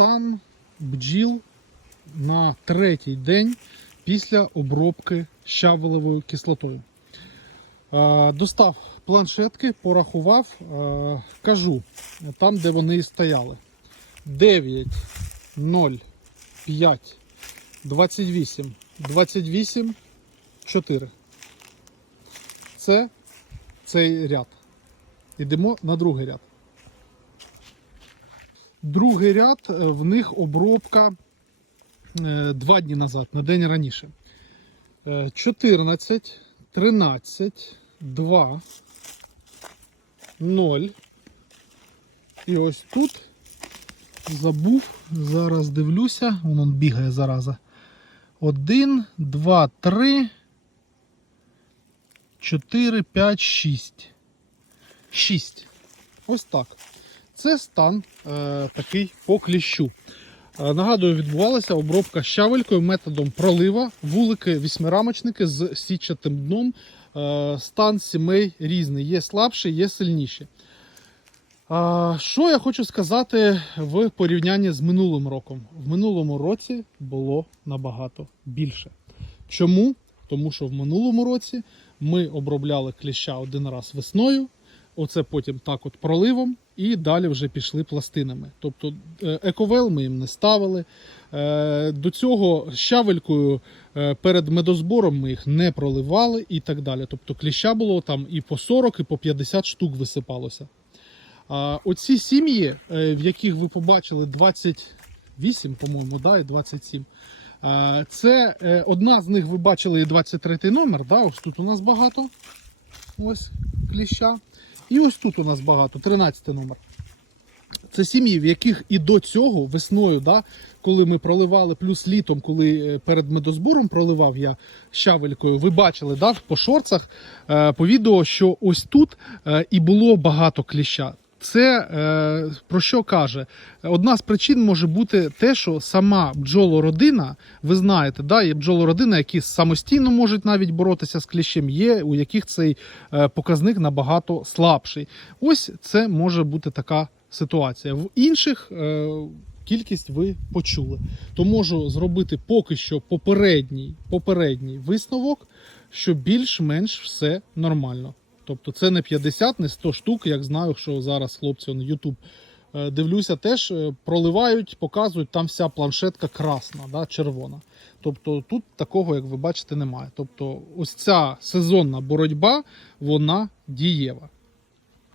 стан бджіл на третій день після обробки щавелевою кислотою. Достав планшетки, порахував, кажу, там, де вони стояли. 9, 0, 5, 28, 28, 4. Це цей ряд. Йдемо на другий ряд. Другий ряд е, в них обробка е, два дні назад, на день раніше. Е, 14, 13, 2, 0. І ось тут забув, зараз дивлюся, вон он бігає зараза. 1, 2, 3, 4, 5, 6. 6. Ось так. Це стан е, такий по кліщу. Е, нагадую, відбувалася обробка щавелькою методом пролива, вулики, вісьмирамочники з січатим дном. Е, стан сімей різний. Є слабші, є сильніші. А, Що я хочу сказати в порівнянні з минулим роком? В минулому році було набагато більше. Чому? Тому що в минулому році ми обробляли кліща один раз весною, оце потім так от проливом, і далі вже пішли пластинами. Тобто е, ековел ми їм не ставили. Е, До цього щавелькою е, перед медозбором ми їх не проливали і так далі. Тобто кліща було там і по 40, і по 50 штук висипалося. А оці сім'ї, в яких ви побачили 28, по-моєму, да, і 27. е, Це одна з них ви бачили і 23 номер. Да, ось тут у нас багато. Ось кліща. І ось тут у нас багато, 13 номер. Це сім'ї, в яких і до цього весною, да, коли ми проливали, плюс літом, коли е, перед медозбором проливав я щавелькою, ви бачили да, по шорцах, е, по відео, що ось тут е, і було багато кліща. Це е, про що каже? Одна з причин може бути те, що сама бджолородина, ви знаєте, да, є бджолородина, які самостійно можуть навіть боротися з кліщем, є у яких цей е, показник набагато слабший. Ось це може бути така ситуація. В інших е, кількість ви почули. То можу зробити поки що попередній, попередній висновок, що більш-менш все нормально. Тобто це не 50, не 100 штук, як знаю, що зараз хлопці на YouTube е, дивлюся, теж е, проливають, показують, там вся планшетка красна, да, червона. Тобто тут такого, як ви бачите, немає. Тобто, ось ця сезонна боротьба, вона дієва.